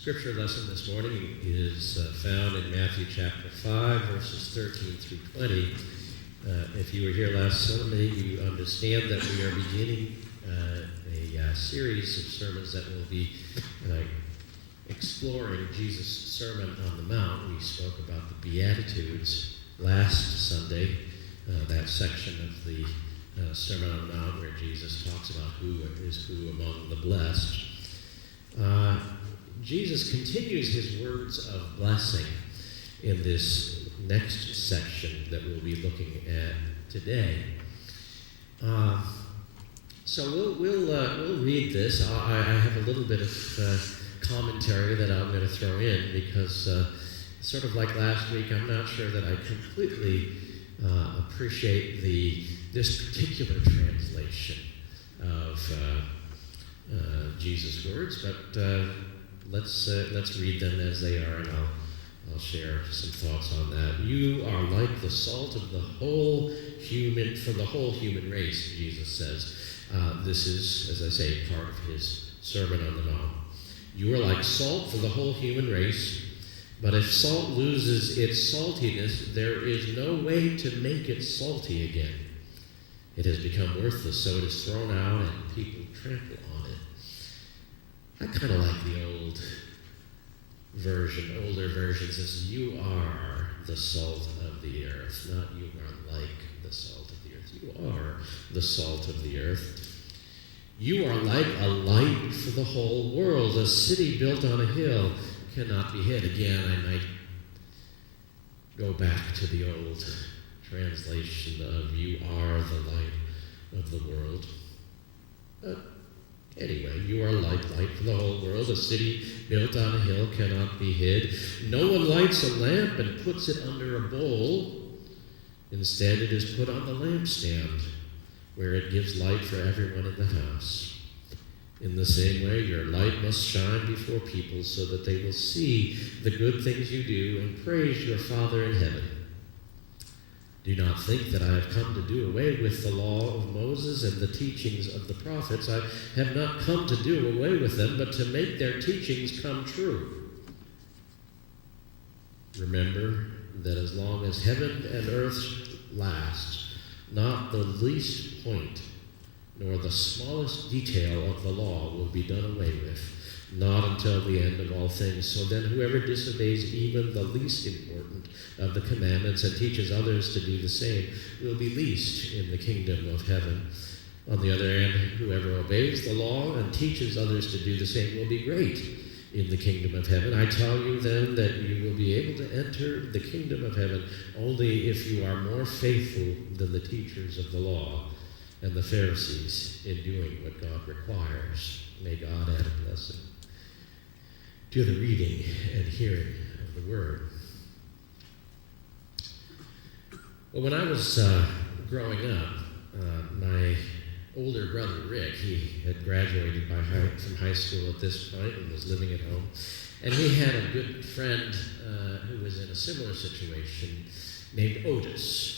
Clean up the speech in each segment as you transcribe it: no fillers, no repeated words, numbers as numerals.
Scripture lesson this morning is found in Matthew chapter 5, verses 13 through 20. If you were here last Sunday, you understand that we are beginning a series of sermons that will be exploring Jesus' Sermon on the Mount. We spoke about the Beatitudes last Sunday, that section of the Sermon on the Mount where Jesus talks about who is who among the blessed. Jesus continues his words of blessing in this next section that we'll be looking at today. So we'll read this. I have a little bit of commentary that I'm going to throw in because, sort of like last week, I'm not sure that I completely appreciate this particular translation of Jesus' words, but let's read them as they are, and I'll share some thoughts on that. You are like the salt of the whole human race, Jesus says. This is, as I say, part of his Sermon on the Mount. You are like salt for the whole human race, but if salt loses its saltiness, there is no way to make it salty again. It has become worthless, so it is thrown out and people trample on it. I kind of like the older version says, you are the salt of the earth, not you are like the salt of the earth. You are the salt of the earth. You are like a light for the whole world. A city built on a hill cannot be hid. Again, I might go back to the old translation of you are the light of the world. Anyway, you are like light for the whole world. A city built on a hill cannot be hid. No one lights a lamp and puts it under a bowl. Instead, it is put on the lampstand, where it gives light for everyone in the house. In the same way, your light must shine before people so that they will see the good things you do and praise your Father in heaven. Do not think that I have come to do away with the law of Moses and the teachings of the prophets. I have not come to do away with them, but to make their teachings come true. Remember that as long as heaven and earth last, not the least point nor the smallest detail of the law will be done away with, not until the end of all things. So then whoever disobeys even the least important of the commandments and teaches others to do the same will be least in the kingdom of heaven. On the other hand, whoever obeys the law and teaches others to do the same will be great in the kingdom of heaven. I tell you then that you will be able to enter the kingdom of heaven only if you are more faithful than the teachers of the law and the Pharisees in doing what God requires. May God add a blessing to the reading and hearing of the word. Well, when I was growing up, my older brother Rick, he had graduated from high school at this point and was living at home. And he had a good friend who was in a similar situation named Otis.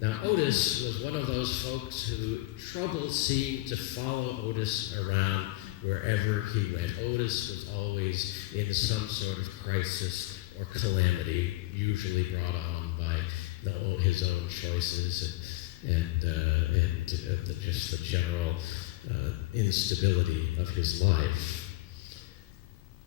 Now, Otis was one of those folks who trouble seemed to follow Otis around wherever he went. Otis was always in some sort of crisis or calamity, usually brought on by his own choices and just the general instability of his life.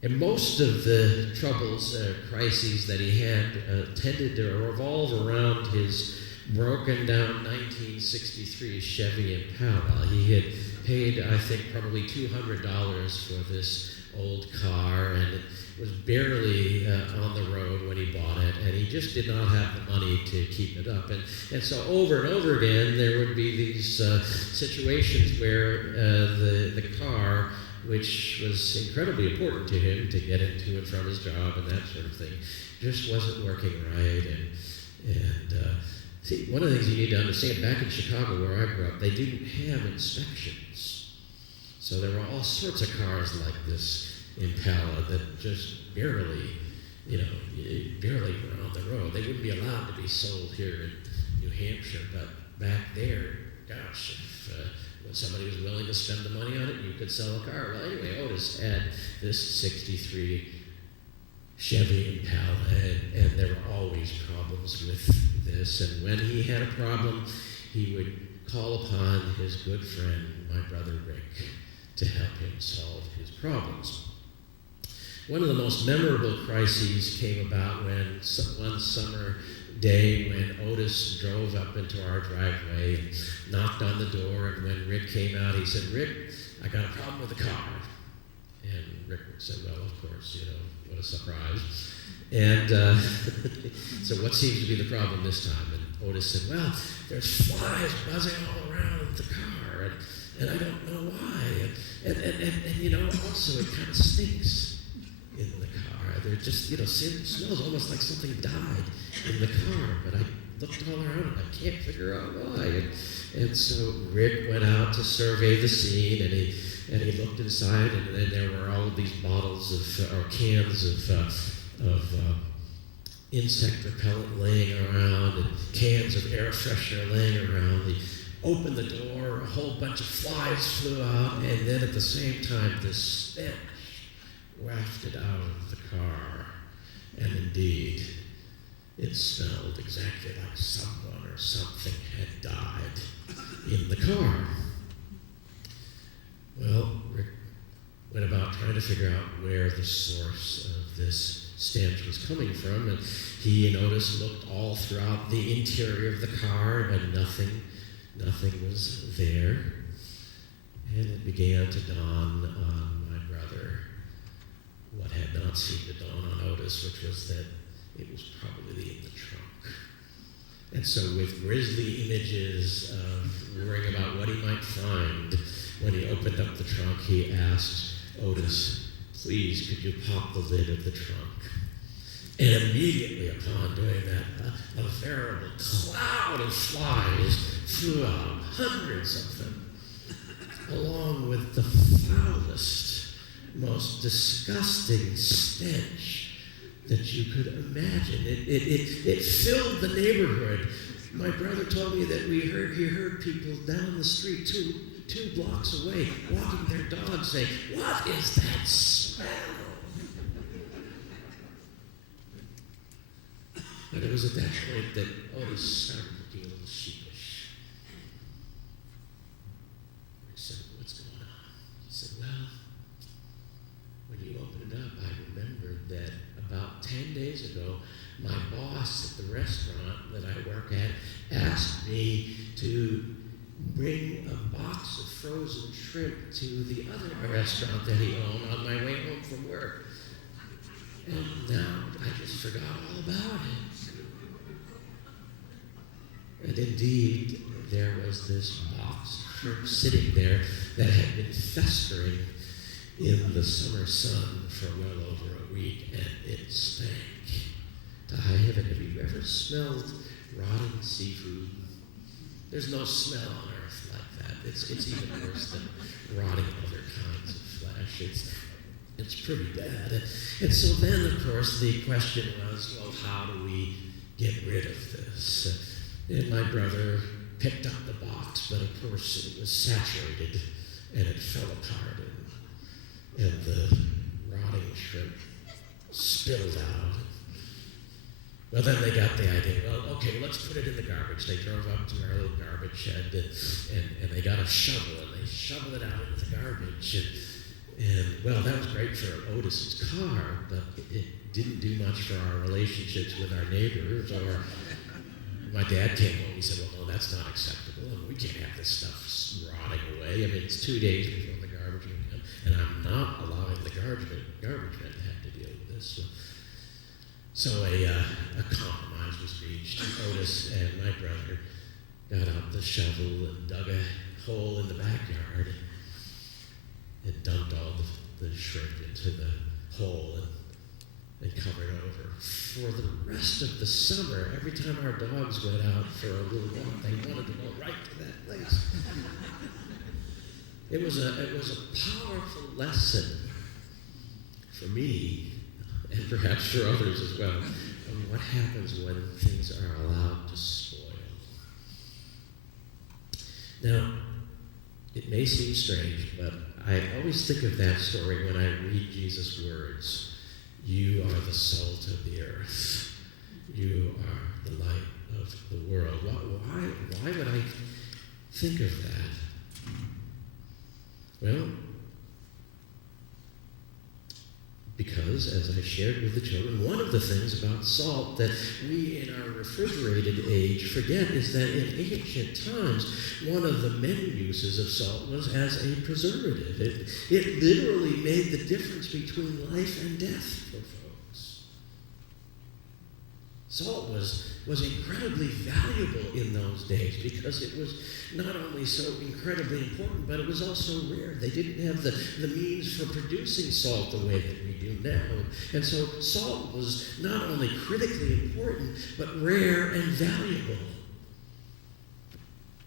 And most of the troubles, crises that he had tended to revolve around his broken down 1963 Chevy Impala. He had paid, I think, probably $200 for this old car, and it was barely on the road when he bought it, and he just did not have the money to keep it up. And so over and over again, there would be these situations where the car, which was incredibly important to him to get into and from his job and that sort of thing, just wasn't working right. See, one of the things you need to understand, back in Chicago where I grew up, they didn't have inspections. So there were all sorts of cars like this Impala that just barely were on the road. They wouldn't be allowed to be sold here in New Hampshire, but back there, gosh, if when somebody was willing to spend the money on it, you could sell a car. Well, anyway, Otis had this 63 Chevy Impala, and there were always problems with this. And when he had a problem, he would call upon his good friend, my brother Rick, to help him solve his problems. One of the most memorable crises came about when one summer day when Otis drove up into our driveway and knocked on the door, and when Rick came out, he said, "Rick, I got a problem with the car." And Rick said, "Well, of course, what a surprise." And so what seems to be the problem this time? And Otis said, "Well, there's flies buzzing all around the car, and I don't know why. And also it kind of stinks in the car. There just, it smells almost like something died in the car, but I looked all around and I can't figure out why." And so Rick went out to survey the scene, and he looked inside, and then there were all of these bottles or cans of insect repellent laying around, and cans of air freshener laying around. He opened the door, a whole bunch of flies flew out, and then at the same time, this stench wafted out of the car. And indeed, it smelled exactly like someone or something had died in the car. Well, Rick went about trying to figure out where the source of this stench was coming from, and he and Otis looked all throughout the interior of the car, and nothing was there. And it began to dawn on my brother what had not seemed to dawn on Otis, which was that it was probably in the trunk. And so with grisly images of worrying about what he might find, when he opened up the trunk, he asked Otis, "Please, could you pop the lid of the trunk?" And immediately upon doing that, a veritable cloud of flies flew out, hundreds of them, along with the foulest, most disgusting stench that you could imagine. It filled the neighborhood. My brother told me that he heard people down the street two blocks away walking their dogs saying, "What is that smell?" And it was at that point that Otis started looking a little sheepish. He said, "What's going on?" He said, "Well, when you opened it up, I remembered that about 10 days ago, my boss at the restaurant that I work at asked me to bring a box of frozen shrimp to the other restaurant that he owned on my way home from work. And now I just forgot all about it." And indeed, there was this box of shrimp sitting there that had been festering in the summer sun for well over a week, and it stank to high heaven. Have you ever smelled rotting seafood? There's no smell on earth like that. It's even worse than rotting other kinds of flesh. It's pretty bad. And so then, of course, the question was, well, how do we get rid of this? And my brother picked up the box, but of course it was saturated, and it fell apart, and the rotting shrimp spilled out. Well, then they got the idea, let's put it in the garbage. They drove up to our little garbage shed, and they got a shovel, and they shoveled it out into the garbage. And well, that was great for Otis's car, but it didn't do much for our relationships with our neighbors. Or my dad came home, he said, "Well, no, that's not acceptable. I mean, we can't have this stuff rotting away. I mean, it's 2 days before the garbage will come, and I'm not allowing the garbage men to have to deal with this." So a compromise was reached. Otis and my brother got out the shovel and dug a hole in the backyard and dumped all the shrimp into the hole and covered over. For the rest of the summer, every time our dogs went out for a little walk, they wanted to go right to that place. It was a powerful lesson for me, and perhaps for others as well, on what happens when things are allowed to spoil. Now, It may seem strange, but I always think of that story when I read Jesus' words. You are the salt of the earth. You are the light of the world. Why would I think of that? Well, because, as I shared with the children, one of the things about salt that we in our refrigerated age forget is that in ancient times, one of the many uses of salt was as a preservative. It literally made the difference between life and death for folks. Salt was incredibly valuable in those days because it was not only so incredibly important, but it was also rare. They didn't have the means for producing salt the way that we do now. And so salt was not only critically important, but rare and valuable.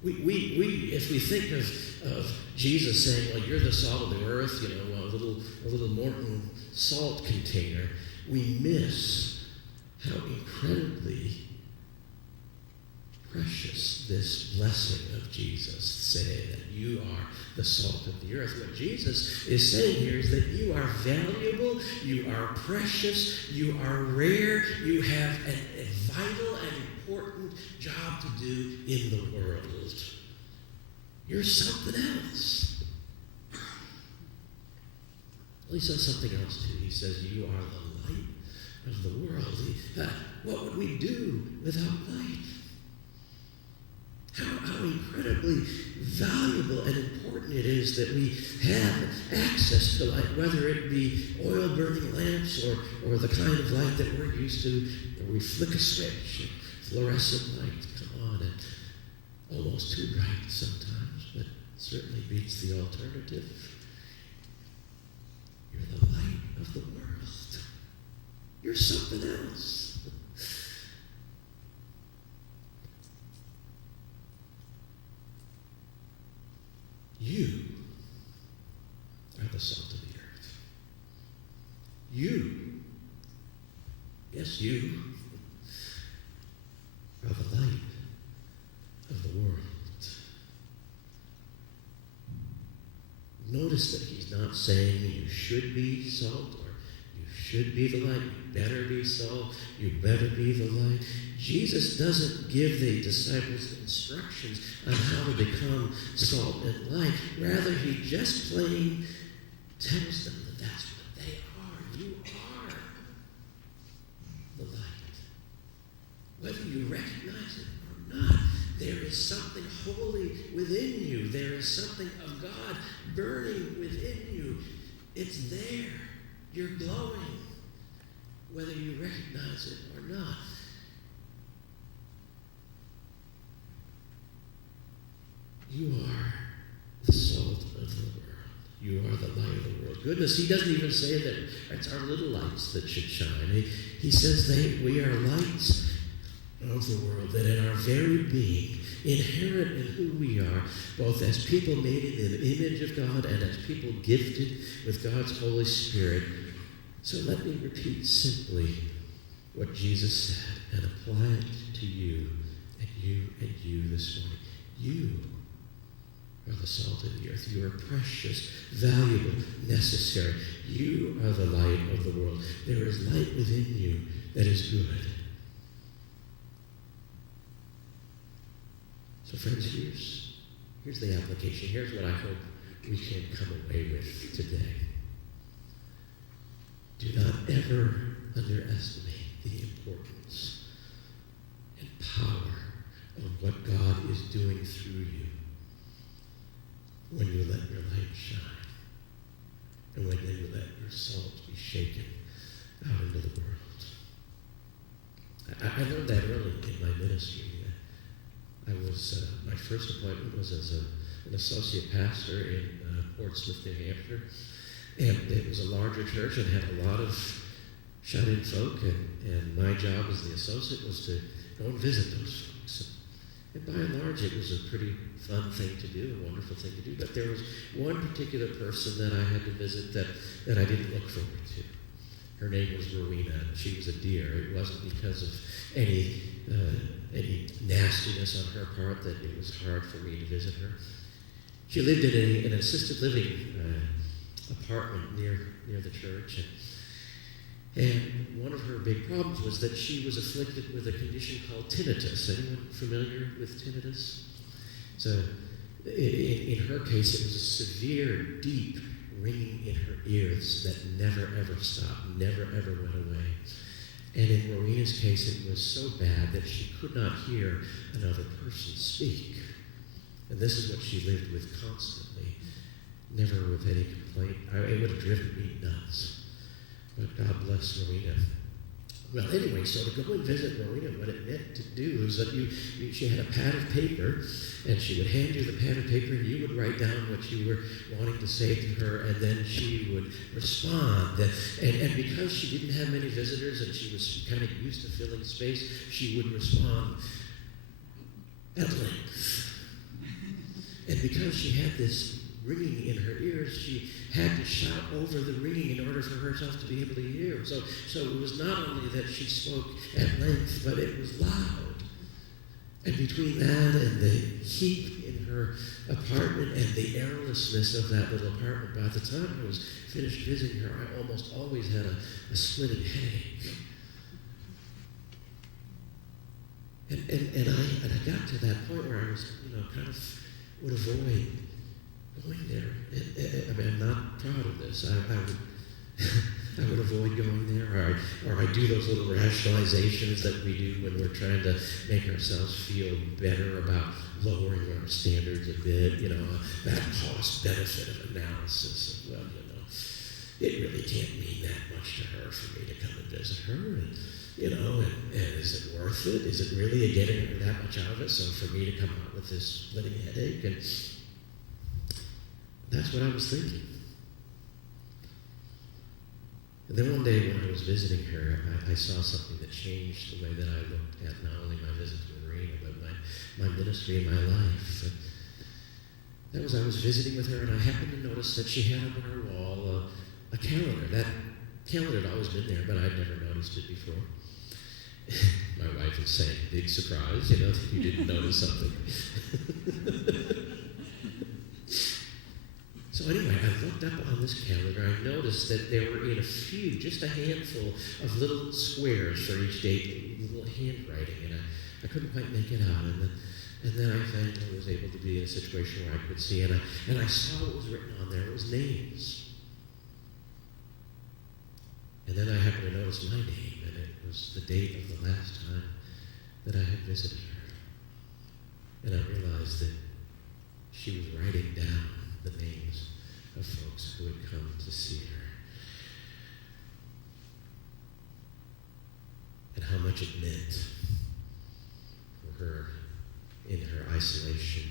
We if we think of Jesus saying, well, you're the salt of the earth, a little Morton salt container, we miss how incredibly precious this blessing of Jesus, saying that you are the salt of the earth. What Jesus is saying here is that you are valuable, you are precious, you are rare, you have a vital and important job to do in the world. You're something else. Well, he says something else too. He says you are the light of the world. What would we do without light? How incredibly valuable and important it is that we have access to light, whether it be oil-burning lamps or the kind of light that we're used to, where we flick a switch and fluorescent light come on, and almost too bright sometimes, but certainly beats the alternative. You're the light of the world. You're something else. You are the salt of the earth. You, yes, you are the light of the world. Notice that he's not saying you should be salt or you should be the light. You better be salt. You better be the light. Jesus doesn't give the disciples instructions on how to become salt and light. Rather, he just plain tells them that that's what they are. You are the light. Whether you recognize it or not, there is something holy within you. There is something of God burning within you. It's there. You're glowing, whether you recognize it or not. You are the salt of the world. You are the light of the world. Goodness, he doesn't even say that it's our little lights that should shine. He says we are lights of the world, that in our very being, inherent in who we are, both as people made in the image of God and as people gifted with God's Holy Spirit. So let me repeat simply what Jesus said and apply it to you and you this morning. You are the salt of the earth. You are precious, valuable, necessary. You are the light of the world. There is light within you that is good. So friends, here's the application. Here's what I hope we can come away with today. Do not ever underestimate the importance and power of what God is doing through you when you let your light shine and when you let your salt be shaken out into the world. I learned that early in my ministry. My first appointment was as an associate pastor in Portsmouth, New Hampshire. And it was a larger church and had a lot of shut-in folk. And my job as the associate was to go and visit those folks. And by and large, it was a pretty fun thing to do, a wonderful thing to do. But there was one particular person that I had to visit that I didn't look forward to. Her name was Rowena, and she was a dear. It wasn't because of any nastiness on her part that it was hard for me to visit her. She lived in an assisted living apartment near the church. And one of her big problems was that she was afflicted with a condition called tinnitus. Anyone familiar with tinnitus? So in her case, it was a severe, deep ringing in her ears that never, ever stopped, never, ever went away. And in Rowena's case, it was so bad that she could not hear another person speak. And this is what she lived with constantly, never with any complaint. It would have driven me nuts. But God bless Rowena. Well, anyway, so to go and visit Rowena, what it meant to do is that she had a pad of paper, and she would hand you the pad of paper, and you would write down what you were wanting to say to her, and then she would respond. And because she didn't have many visitors, and she was kind of used to filling space, she would respond at length. And because she had this ringing in her ears, she had to shout over the ringing in order for herself to be able to hear. So it was not only that she spoke at length, but it was loud. And between that and the heat in her apartment and the airlessness of that little apartment, by the time I was finished visiting her, I almost always had a splitting headache. And I got to that point where I was, kind of would avoid going there. I'm not proud of this. I would avoid going there, or I do those little rationalizations that we do when we're trying to make ourselves feel better about lowering our standards a bit. That cost-benefit analysis. Well, it really can't mean that much to her for me to come and visit her, and is it worth it? Is it really getting that much out of it? So for me to come out with this splitting headache, and that's what I was thinking. And then one day when I was visiting her, I saw something that changed the way that I looked at not only my visit to Marina, but my ministry and my life. And that was I was visiting with her, and I happened to notice that she had up on her wall a calendar. That calendar had always been there, but I'd never noticed it before. My wife would say, big surprise, you didn't notice something. So anyway, I looked up on this calendar. I noticed that there were in just a handful of little squares for each date, little handwriting, and I couldn't quite make it out. And then I finally was able to be in a situation where I could see, and I saw what was written on there. It was names. And then I happened to notice my name, and it was the date of the last time that I had visited her. And I realized that she was writing down the names of folks who had come to see her. And how much it meant for her in her isolation,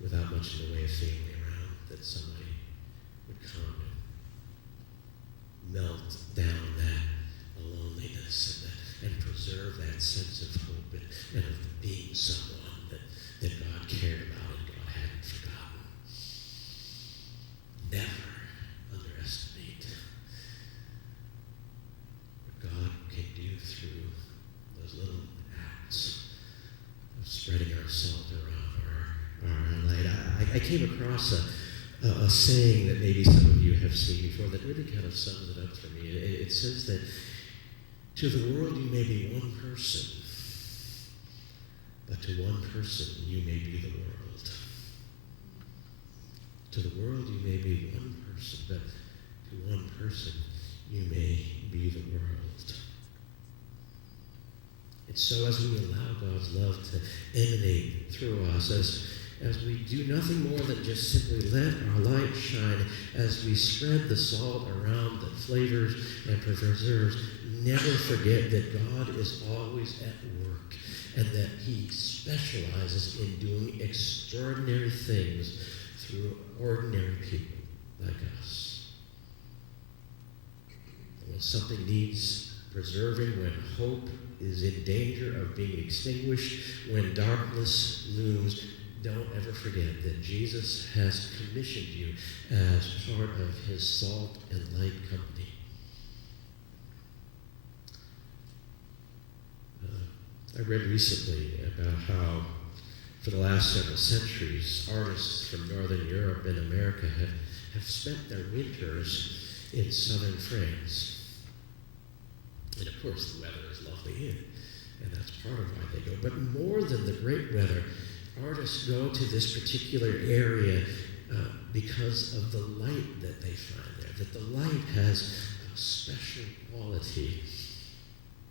without much in the way of family around, that somebody would come and melt down that loneliness and preserve that sense of hope and of being someone that God cared about and God hadn't forgotten. Never underestimate what God can do through those little acts of spreading our salt around our light. I came across a saying that maybe some of you have seen before that really kind of sums it up for me. It says that to the world you may be one person, but to one person you may be the world. To the world you may be one person, but to one person you may be the world. And so as we allow God's love to emanate through us, as we do nothing more than just simply let our light shine, as we spread the salt around that flavors and preserves, never forget that God is always at work and that He specializes in doing extraordinary things through ordinary people like us. And when something needs preserving, when hope is in danger of being extinguished, when darkness looms, don't ever forget that Jesus has commissioned you as part of His salt and light company. I read recently about how For the last several centuries, artists from Northern Europe and America have spent their winters in southern France. And of course, the weather is lovely here, and that's part of why they go. But more than the great weather, artists go to this particular area because of the light that they find there, that the light has a special quality.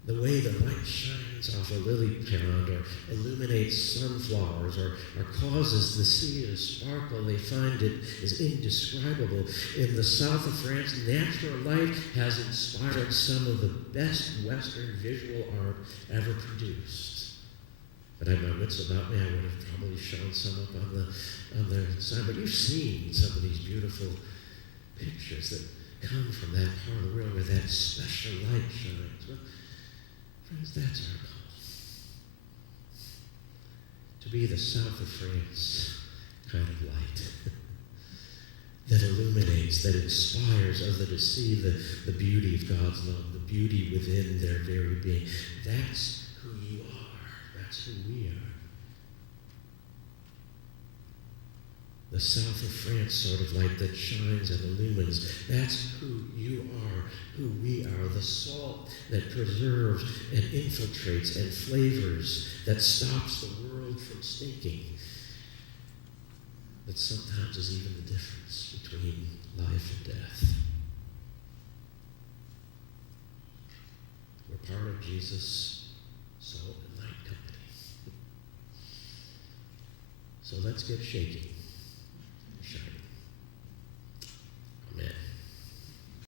The way the light shines off a lily pond or illuminates sunflowers or causes the sea to sparkle, they find it is indescribable. In the south of France, natural light has inspired some of the best Western visual art ever produced. But I had my wits about me, I would have probably shown some up on the sign. But you've seen some of these beautiful pictures that come from that part of the world where that special light shines. Well, friends, that's our call. To be the south of France kind of light that illuminates, that inspires others to see the beauty of God's love, the beauty within their very being. That's who you are. That's who we are. The south of France sort of light that shines and illumines. That's who you are, who we are. The salt that preserves and infiltrates and flavors, that stops the world from stinking. That sometimes is even the difference between life and death. We're part of Jesus' salt and light company. So let's get shaking.